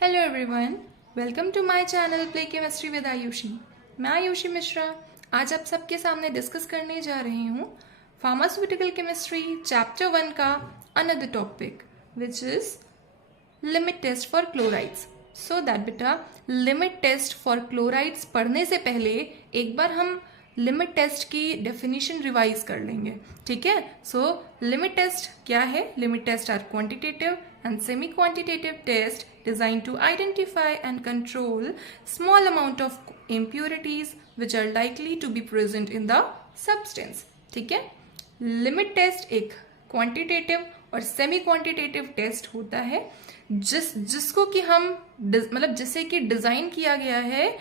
Hello everyone, welcome to my channel play chemistry with Ayushi. मैं आयुषी मिश्रा आज आप सबके सामने डिस्कस करने जा रही हूँ फार्मास्यूटिकल केमिस्ट्री चैप्टर 1 का another topic which is limit test for chlorides. So that बेटा, लिमिट टेस्ट फॉर क्लोराइड्स पढ़ने से पहले एक बार हम लिमिट टेस्ट की डेफिनेशन रिवाइज कर लेंगे। ठीक है, सो लिमिट टेस्ट क्या है? Limit test are quantitative and semi-quantitative test designed to identify and control small amount of impurities which are likely to be present in the substance। ठीक है, limit test एक quantitative और semi quantitative test होता है जिसको कि हम जिसे कि डिजाइन किया गया है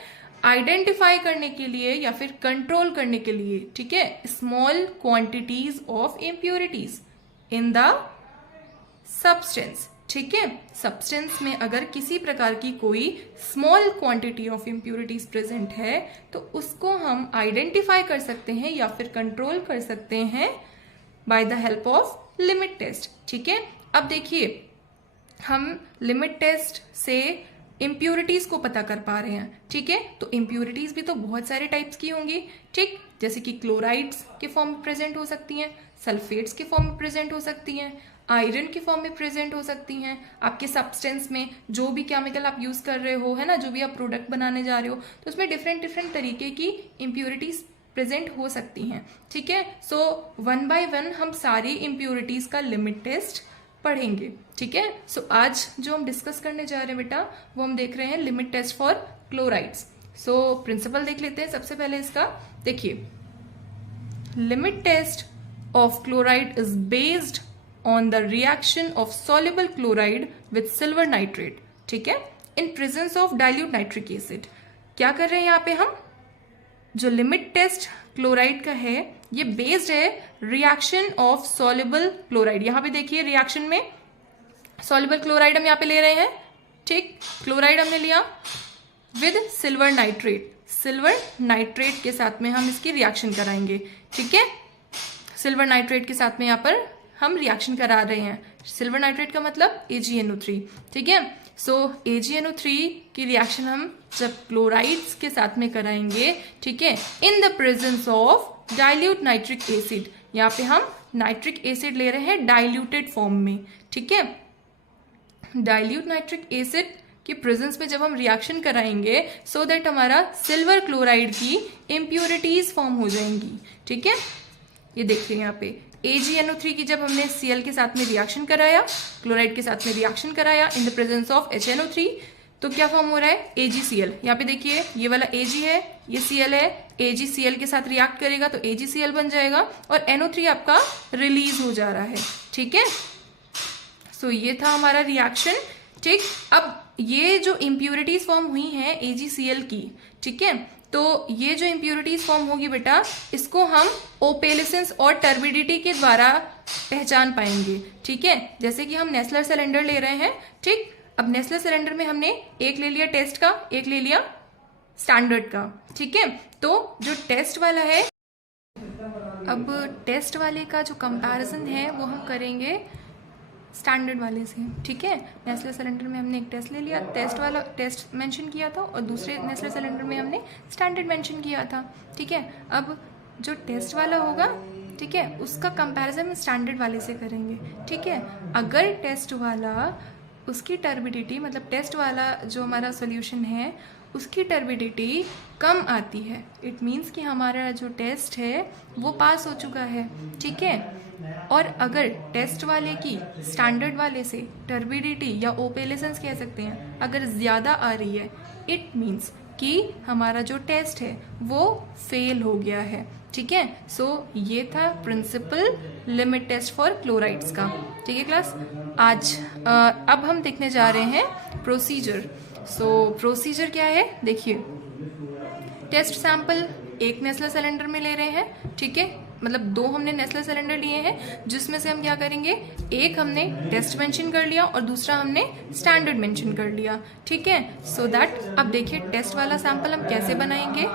आइडेंटिफाई करने के लिए या फिर कंट्रोल करने के लिए। ठीक है, small quantities of impurities in the substance. ठीक है, सब्सटेंस में अगर किसी प्रकार की कोई small quantity of impurities present है तो उसको हम आइडेंटिफाई कर सकते हैं या फिर कंट्रोल कर सकते हैं by the help of limit test. ठीक है, अब देखिए हम लिमिट टेस्ट से इम्प्योरिटीज को पता कर पा रहे हैं। ठीक है, तो इम्प्योरिटीज भी तो बहुत सारे टाइप्स की होंगी। ठीक, जैसे कि क्लोराइड्स के फॉर्म में प्रेजेंट हो सकती हैं, सल्फेट्स के फॉर्म में प्रेजेंट हो सकती हैं, आयरन के फॉर्म में प्रेजेंट हो सकती हैं। आपके सब्सटेंस में जो भी केमिकल आप यूज कर रहे हो, है ना, जो भी आप प्रोडक्ट बनाने जा रहे हो, तो उसमें डिफरेंट डिफरेंट तरीके की इम्प्योरिटीज प्रेजेंट हो सकती हैं। ठीक है, सो वन बाय वन हम सारी इम्प्योरिटीज का लिमिट टेस्ट पढ़ेंगे। ठीक है, सो आज जो हम डिस्कस करने जा रहे हैं बेटा, वो हम देख रहे हैं limit test for chlorides. So principle देख लेते हैं सबसे पहले इसका। देखिए, limit test of chloride is based on the reaction of soluble chloride with silver nitrate। ठीक है, in presence of dilute nitric acid। क्या कर रहे हैं यहाँ पे हम? जो लिमिट टेस्ट क्लोराइड का है ये बेस्ड है रिएक्शन ऑफ सॉल्युबल क्लोराइड। यहाँ पे देखिए रिएक्शन में सॉल्युबल क्लोराइड हम यहाँ पे ले रहे हैं। ठीक, क्लोराइड हमने लिया with silver nitrate. Silver nitrate के साथ में हम इसकी रिएक्शन कराएंगे। ठीक है, सिल्वर नाइट्रेट के साथ में यहाँ पर हम रिएक्शन करा रहे हैं। सिल्वर नाइट्रेट का मतलब AgNO3। ठीक है, सो AgNO3 की रिएक्शन हम जब क्लोराइड्स के साथ में कराएंगे, ठीक है, in the presence of dilute nitric acid. यहाँ पे हम नाइट्रिक एसिड ले रहे हैं डाइल्यूटेड फॉर्म में। ठीक है, डाइल्यूट नाइट्रिक एसिड की प्रेजेंस में जब हम रिएक्शन कराएंगे सो दैट हमारा सिल्वर क्लोराइड की इम्प्योरिटीज फॉर्म हो जाएंगी। ठीक है, ये देखिए यहाँ पे AgNO3 की जब हमने Cl के साथ में रिएक्शन कराया, क्लोराइड के साथ में रिएक्शन कराया in the presence of HNO3, तो क्या फॉर्म हो रहा है? AgCl। यहाँ पे देखिए ये वाला Ag है, ये Cl है, AgCl के साथ रिएक्ट करेगा तो AgCl बन जाएगा और NO3 आपका रिलीज हो जा रहा है। ठीक है, सो ये था हमारा रिएक्शन। ठीक, अब ये जो इम्प्योरिटीज फॉर्म हुई हैं AgCl की, ठीक है, तो ये जो इम्प्योरिटीज फॉर्म होगी बेटा, इसको हम ओपेलिसेंस और टर्बिडिटी के द्वारा पहचान पाएंगे। ठीक है, जैसे कि हम नेस्लर सिलेंडर ले रहे हैं। ठीक, अब नेस्लर सिलेंडर में हमने एक ले लिया टेस्ट का, एक ले लिया स्टैंडर्ड का। ठीक है, तो जो टेस्ट वाला है, अब टेस्ट वाले का जो कंपैरिजन है वो हम करेंगे स्टैंडर्ड वाले से। ठीक है, नेस्ले सिलेंडर में हमने एक टेस्ट ले लिया, टेस्ट वाला टेस्ट मेंशन किया था और दूसरे नेस्ले सिलेंडर में हमने स्टैंडर्ड मेंशन किया था। ठीक है, अब जो टेस्ट वाला होगा, ठीक है, उसका कंपैरिजन स्टैंडर्ड वाले से करेंगे। ठीक है, अगर टेस्ट वाला उसकी टर्बिडिटी मतलब टेस्ट वाला जो हमारा सॉल्यूशन है उसकी टर्बिडिटी कम आती है, इट मीन्स कि हमारा जो टेस्ट है वो पास हो चुका है। ठीक है, और अगर टेस्ट वाले की स्टैंडर्ड वाले से टर्बिडिटी या ओपेलेसेंस कह सकते हैं अगर ज़्यादा आ रही है, इट मीन्स कि हमारा जो टेस्ट है वो फेल हो गया है। ठीक है, सो ये था principle limit test for chlorides का। ठीक है क्लास, आज अब हम देखने जा रहे हैं प्रोसीजर। सो प्रोसीजर क्या है? देखिए, टेस्ट सैंपल एक नेस्ले सिलेंडर में ले रहे हैं। ठीक है, मतलब दो हमने नेस्ले सिलेंडर लिए हैं जिसमें से हम क्या करेंगे, एक हमने टेस्ट मेंशन कर लिया और दूसरा हमने स्टैंडर्ड मेंशन कर लिया। ठीक है, सो दैट अब देखिए टेस्ट वाला सैंपल हम कैसे बनाएंगे।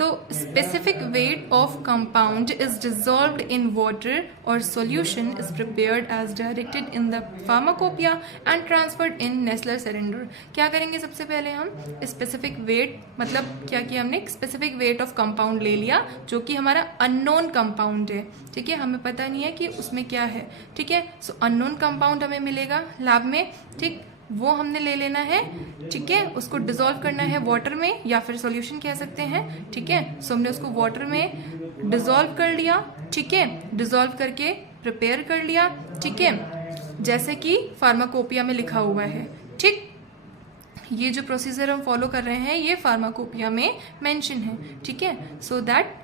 तो specific weight of compound is dissolved in water और solution is prepared as directed in the pharmacopoeia and transferred in Nessler cylinder. क्या करेंगे सबसे पहले हम स्पेसिफिक वेट, मतलब क्या किया हमने, स्पेसिफिक वेट ऑफ कंपाउंड ले लिया जो कि हमारा अननोन कंपाउंड है, ठीक है, हमें पता नहीं है कि उसमें क्या है, ठीक है। सो अननोन कंपाउंड हमें मिलेगा लैब में, ठीक, वो हमने ले लेना है, ठीक है, उसको डिसॉल्व करना है वाटर में या फिर सॉल्यूशन कह सकते हैं, ठीक है। सो हमने उसको वाटर में डिसॉल्व कर लिया, ठीक है, डिसॉल्व करके प्रिपेयर कर लिया, ठीक है, जैसे कि फार्माकोपिया में लिखा हुआ है, ठीक। ये जो प्रोसीजर हम फॉलो कर रहे हैं ये फार्माकोपिया में मेंशन है, ठीक है। सो दैट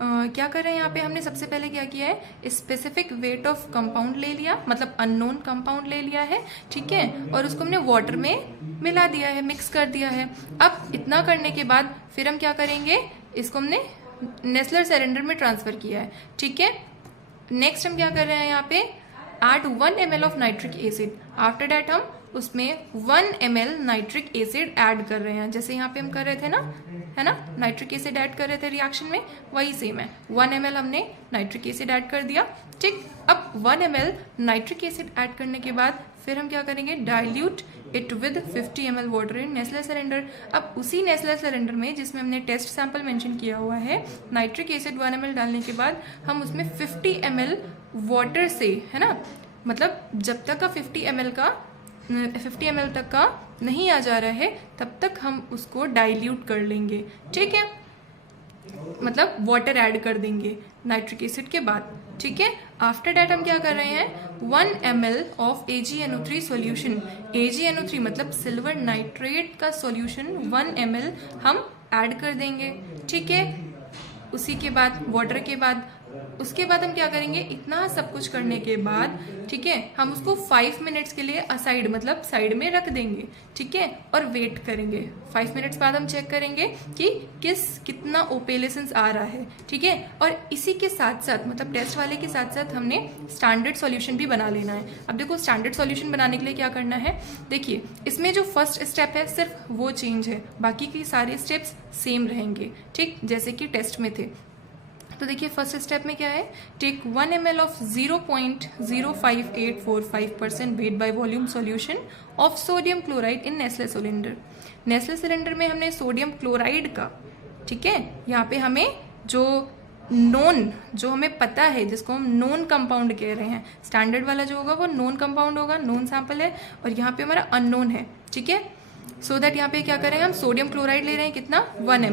क्या कर रहे हैं यहाँ पे, हमने सबसे पहले क्या किया है, स्पेसिफिक वेट ऑफ कंपाउंड ले लिया, मतलब अननोन कंपाउंड ले लिया है, ठीक है, और उसको हमने वाटर में मिला दिया है, मिक्स कर दिया है। अब इतना करने के बाद फिर हम क्या करेंगे, इसको हमने नेस्लर सिलेंडर में ट्रांसफर किया है, ठीक है। नेक्स्ट हम क्या कर रहे हैं यहाँ पे, add 1 ml of nitric acid. After that हम उसमें 1 ml नाइट्रिक एसिड ऐड कर रहे हैं, जैसे यहाँ पे हम कर रहे थे ना, है ना, नाइट्रिक एसिड ऐड कर रहे थे रिएक्शन में, वही सेम है। 1 ml हमने नाइट्रिक एसिड ऐड कर दिया, ठीक। अब 1 ml नाइट्रिक एसिड ऐड करने के बाद फिर हम क्या करेंगे, dilute it with 50 ml water in Nessler cylinder. अब उसी नेस्लर सिलेंडर में जिसमें हमने टेस्ट सैंपल मेंशन किया हुआ है, नाइट्रिक एसिड 1 ml डालने के बाद हम उसमें 50 ml वाटर से, है ना, मतलब जब तक का 50 ml तक का नहीं आ जा रहा है तब तक हम उसको डाइल्यूट कर लेंगे, ठीक है, मतलब वाटर ऐड कर देंगे नाइट्रिक एसिड के बाद, ठीक है। आफ्टर डैट हम क्या कर रहे हैं, 1 ml of AgNO3 solution, AgNO3 मतलब सिल्वर नाइट्रेट का सॉल्यूशन 1 ml हम ऐड कर देंगे, ठीक है। उसी के बाद वाटर के बाद, उसके बाद हम क्या करेंगे, इतना सब कुछ करने के बाद, ठीक है, हम उसको 5 मिनट्स के लिए असाइड, मतलब साइड में रख देंगे, ठीक है, और वेट करेंगे। 5 मिनट्स बाद हम चेक करेंगे कि कितना ओपेलेसेंस आ रहा है, ठीक है। और इसी के साथ साथ, मतलब टेस्ट वाले के साथ साथ हमने स्टैंडर्ड सॉल्यूशन भी बना लेना है। अब देखो स्टैंडर्ड सॉल्यूशन बनाने के लिए क्या करना है, देखिए इसमें जो फर्स्ट स्टेप है सिर्फ वो चेंज है, बाकी के सारे स्टेप्स सेम रहेंगे, ठीक, जैसे कि टेस्ट में थे। तो देखिए फर्स्ट स्टेप में क्या है, take 1 ml of 0.05845% weight by volume solution of sodium chloride in Nessler cylinder. Nessler cylinder में हमने सोडियम क्लोराइड का, ठीक है, यहाँ पे हमें जो नोन, जो हमें पता है, जिसको हम नोन कंपाउंड कह रहे हैं, स्टैंडर्ड वाला जो होगा वो नोन कंपाउंड होगा, नोन सैंपल है, और यहाँ पे हमारा अननोन है, ठीक है। सो दैट यहाँ पे क्या करें, हम सोडियम क्लोराइड ले रहे हैं, कितना, 1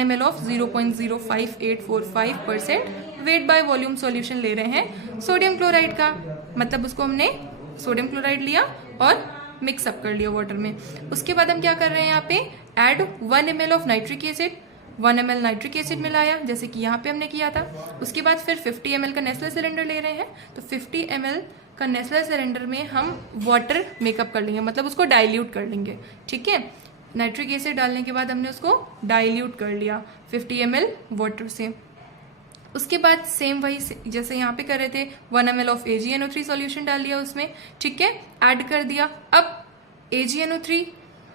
ml of 0.05845% weight by volume solution ले रहे हैं सोडियम क्लोराइड का, मतलब उसको हमने सोडियम क्लोराइड लिया और मिक्सअप कर लिया वाटर में। उसके बाद हम क्या कर रहे हैं, यहाँ पे add 1 ml of nitric acid, 1 ml nitric acid मिलाया, जैसे कि यहाँ पे हमने किया था। उसके बाद फिर 50 ml का नेस्ले सिलेंडर ले रहे हैं, तो 50 ml का नेस्ले सिलेंडर में हम वाटर मेकअप कर लेंगे, मतलब उसको डाइल्यूट कर लेंगे, ठीक है। नाइट्रिक एसिड डालने के बाद हमने उसको डाइल्यूट कर लिया 50 ml वाटर से। उसके बाद सेम वही जैसे यहाँ पे कर रहे थे, 1 ml ऑफ AgNO3 सॉल्यूशन डाल दिया उसमें, ठीक है, ऐड कर दिया। अब AgNO3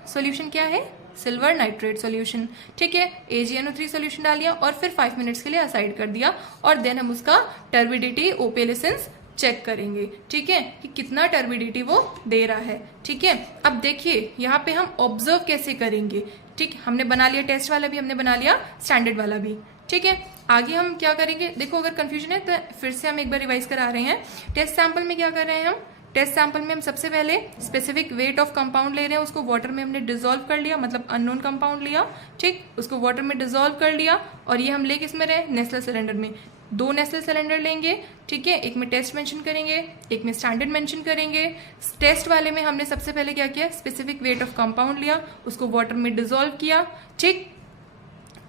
सॉल्यूशन क्या है, सिल्वर नाइट्रेट सॉल्यूशन, ठीक है, AgNO3 सॉल्यूशन डाल दिया और फिर 5 मिनट्स के लिए असाइड कर दिया, और देन हम उसका टर्बिडिटी, ओपेलेसेंस चेक करेंगे, ठीक है, कि कितना टर्बिडिटी वो दे रहा है, ठीक है। अब देखिए यहाँ पे हम ऑब्जर्व कैसे करेंगे, ठीक, हमने बना लिया टेस्ट वाला भी, हमने बना लिया स्टैंडर्ड वाला भी, ठीक है। आगे हम क्या करेंगे, देखो अगर कंफ्यूजन है तो फिर से हम एक बार रिवाइज करा रहे हैं। टेस्ट सैंपल में क्या कर रहे हैं हम, टेस्ट सैंपल में हम सबसे पहले स्पेसिफिक वेट ऑफ कंपाउंड ले रहे हैं, उसको वाटर में हमने डिसॉल्व कर लिया, मतलब अननोन कंपाउंड लिया, ठीक, उसको वाटर में डिसॉल्व कर लिया, और ये हम ले किस में रहे, नेस्ले सिलेंडर में। 2 नेस्ले सिलेंडर लेंगे, ठीक है, एक में टेस्ट मेंशन करेंगे, एक में स्टैंडर्ड मेंशन करेंगे। टेस्ट वाले में हमने सबसे पहले क्या किया, स्पेसिफिक वेट ऑफ कंपाउंड लिया, उसको वाटर में डिसॉल्व किया, ठीक।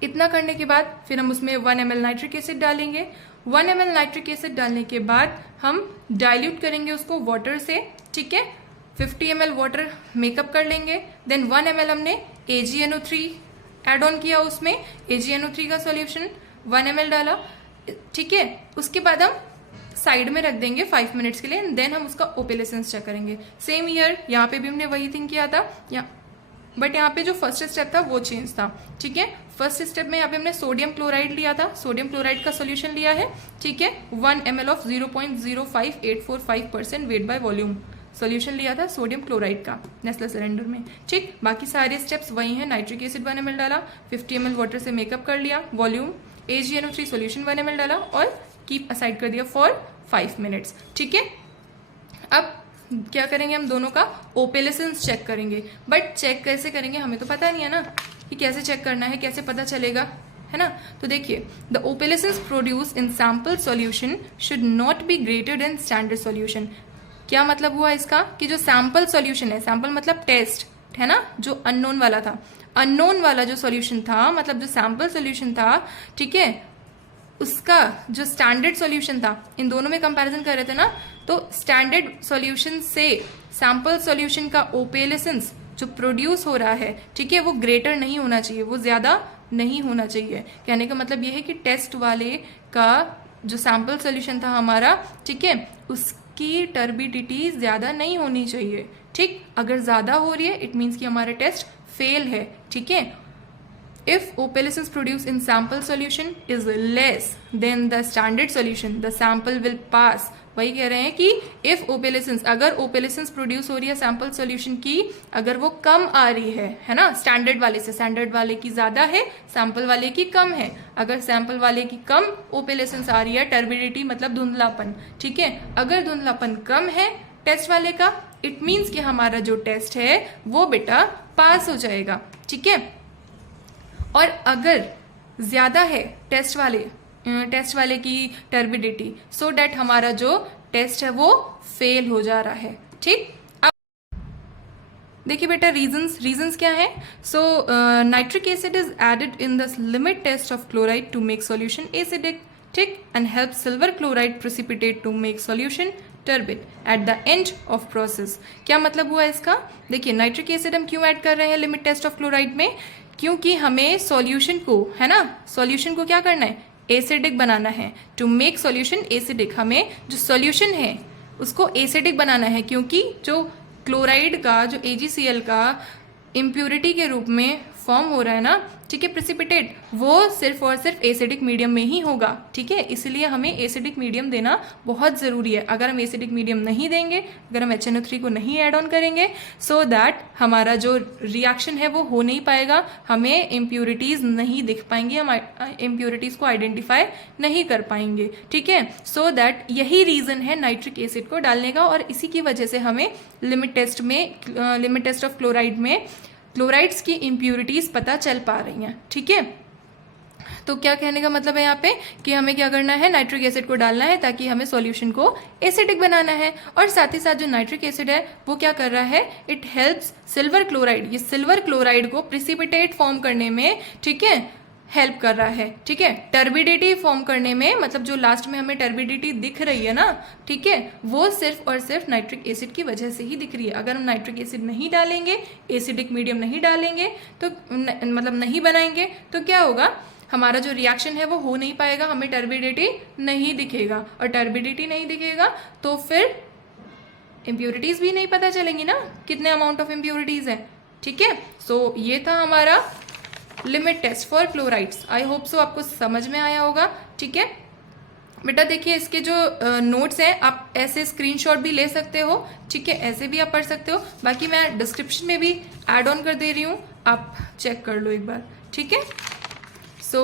इतना करने के बाद फिर हम उसमें 1 ml नाइट्रिक एसिड डालेंगे। 1 ml नाइट्रिक एसिड डालने के बाद हम डाइल्यूट करेंगे उसको वाटर से, ठीक है, 50 ml वाटर मेकअप कर लेंगे। देन 1 ml हमने AgNO3 एड ऑन किया, उसमें AgNO3 का सॉल्यूशन 1 ml डाला, ठीक है। उसके बाद हम साइड में रख देंगे 5 मिनट्स के लिए, देन हम उसका ओपेलेसेंस चेक करेंगे। सेम ईयर यहाँ पे भी हमने वही थिंग किया था, बट यहाँ पे जो फर्स्ट स्टेप था वो चेंज था, ठीक है। फर्स्ट स्टेप में यहाँ पे हमने सोडियम क्लोराइड लिया था, सोडियम क्लोराइड का सोल्यूशन लिया है, ठीक है, 1 ml of 0.05845% weight by volume solution लिया था सोडियम क्लोराइड का नेस्ले सिलेंडर में, ठीक। बाकी सारे स्टेप्स वही हैं, नाइट्रिक एसिड 1 ml डाला, 50 ml वाटर से मेकअप कर लिया, वॉल्यूम AgNO3 सोल्यूशन 1 ml डाला और कीप असाइड कर दिया फॉर 5 मिनट्स, ठीक है। अब क्या करेंगे, हम दोनों का ओपेलेसेंस चेक करेंगे, बट चेक कैसे करेंगे हमें तो पता नहीं है ना कि कैसे चेक करना है, कैसे पता चलेगा, है ना। तो देखिए, the opalescence produce in sample solution should not be greater than standard solution. क्या मतलब हुआ इसका कि जो सैम्पल सॉल्यूशन है, सैम्पल मतलब टेस्ट, है ना, जो अननोन वाला था, अननोन वाला जो सॉल्यूशन था, मतलब जो सैम्पल सॉल्यूशन था, ठीक है, उसका जो स्टैंडर्ड सॉल्यूशन था, इन दोनों में कंपैरिजन कर रहे थे ना, तो स्टैंडर्ड सॉल्यूशन से सैम्पल सॉल्यूशन का ओपेलेसेंस जो प्रोड्यूस हो रहा है, ठीक है, वो ग्रेटर नहीं होना चाहिए, वो ज्यादा नहीं होना चाहिए। कहने का मतलब ये है कि टेस्ट वाले का जो सैम्पल सॉल्यूशन था हमारा, ठीक है, उसकी टर्बिडिटी ज्यादा नहीं होनी चाहिए, ठीक। अगर ज्यादा हो रही है इट मीन्स कि हमारा टेस्ट फेल है, ठीक है। If opalescence produced in sample solution is less than the standard solution, the sample will pass। वही कह रहे हैं कि if opalescence, अगर opalescence प्रोड्यूस हो रही है सैम्पल सॉल्यूशन की, अगर वो कम आ रही है ना, स्टैंडर्ड वाले से, स्टैंडर्ड वाले की ज्यादा है, सैम्पल वाले की कम है, अगर सैम्पल वाले की कम opalescence आ रही है, टर्बिडिटी मतलब धुंधलापन, ठीक है, अगर धुंधलापन कम है टेस्ट वाले का, इट मीन्स कि हमारा जो टेस्ट है वो बेटा पास हो जाएगा, ठीक है। और अगर ज्यादा है टेस्ट वाले की टर्बिडिटी, सो डैट हमारा जो टेस्ट है वो फेल हो जा रहा है, ठीक। अब देखिए बेटा, रीजंस क्या है। So nitric acid is added in the limit test of chloride to make solution acidic, ठीक, and help silver chloride precipitate to make solution turbid at the end of process. क्या मतलब हुआ इसका, देखिए, नाइट्रिक एसिड हम क्यों add कर रहे हैं लिमिट टेस्ट ऑफ क्लोराइड में, क्योंकि हमें सॉल्यूशन को, है ना, सॉल्यूशन को क्या करना है, एसिडिक बनाना है। टू मेक सॉल्यूशन एसिडिक, हमें जो सॉल्यूशन है उसको एसिडिक बनाना है, क्योंकि जो क्लोराइड का, जो AgCl का इम्प्यूरिटी के रूप में फॉर्म हो रहा है ना, ठीक है, प्रेसिपिटेट, वो सिर्फ और सिर्फ एसिडिक मीडियम में ही होगा, ठीक है। इसलिए हमें एसिडिक मीडियम देना बहुत ज़रूरी है। अगर हम एसिडिक मीडियम नहीं देंगे, अगर हम HNO3 को नहीं ऐड ऑन करेंगे, सो दैट हमारा जो रिएक्शन है वो हो नहीं पाएगा, हमें इम्प्यूरिटीज़ नहीं दिख पाएंगी, हम इम्प्यूरिटीज़ को आइडेंटिफाई नहीं कर पाएंगे, ठीक है। सो दैट यही रीज़न है नाइट्रिक एसिड को डालने का, और इसी की वजह से हमें लिमिट टेस्ट ऑफ क्लोराइड में क्लोराइड्स की इम्प्यूरिटीज पता चल पा रही हैं, ठीक है। तो क्या कहने का मतलब है यहाँ पे कि हमें क्या करना है, नाइट्रिक एसिड को डालना है ताकि हमें सॉल्यूशन को एसिडिक बनाना है। और साथ ही साथ जो नाइट्रिक एसिड है वो क्या कर रहा है, इट हेल्प्स सिल्वर क्लोराइड, ये सिल्वर क्लोराइड को प्रिसिपिटेट फॉर्म करने में, ठीक है, हेल्प कर रहा है, ठीक है। टर्बिडिटी फॉर्म करने में, मतलब जो लास्ट में हमें टर्बिडिटी दिख रही है ना, ठीक है, वो सिर्फ और सिर्फ नाइट्रिक एसिड की वजह से ही दिख रही है। अगर हम नाइट्रिक एसिड नहीं डालेंगे, एसिडिक मीडियम नहीं डालेंगे, तो मतलब नहीं बनाएंगे, तो क्या होगा, हमारा जो रिएक्शन है वो हो नहीं पाएगा, हमें टर्बिडिटी नहीं दिखेगा, और टर्बिडिटी नहीं दिखेगा तो फिर इम्प्योरिटीज भी नहीं पता चलेंगी ना, कितने अमाउंट ऑफ इम्प्योरिटीज है, ठीक है। सो ये था हमारा limit test for chlorides. I hope so आपको समझ में आया होगा, ठीक है बेटा। देखिए, इसके जो नोट्स हैं आप ऐसे स्क्रीनशॉट भी ले सकते हो, ठीक है, ऐसे भी आप पढ़ सकते हो, बाकी मैं डिस्क्रिप्शन में भी ऐड ऑन कर दे रही हूँ, आप चेक कर लो एक बार, ठीक है। So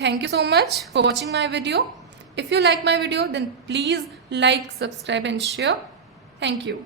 thank you so much for watching my video. If you like my video then please like, subscribe and share. Thank you.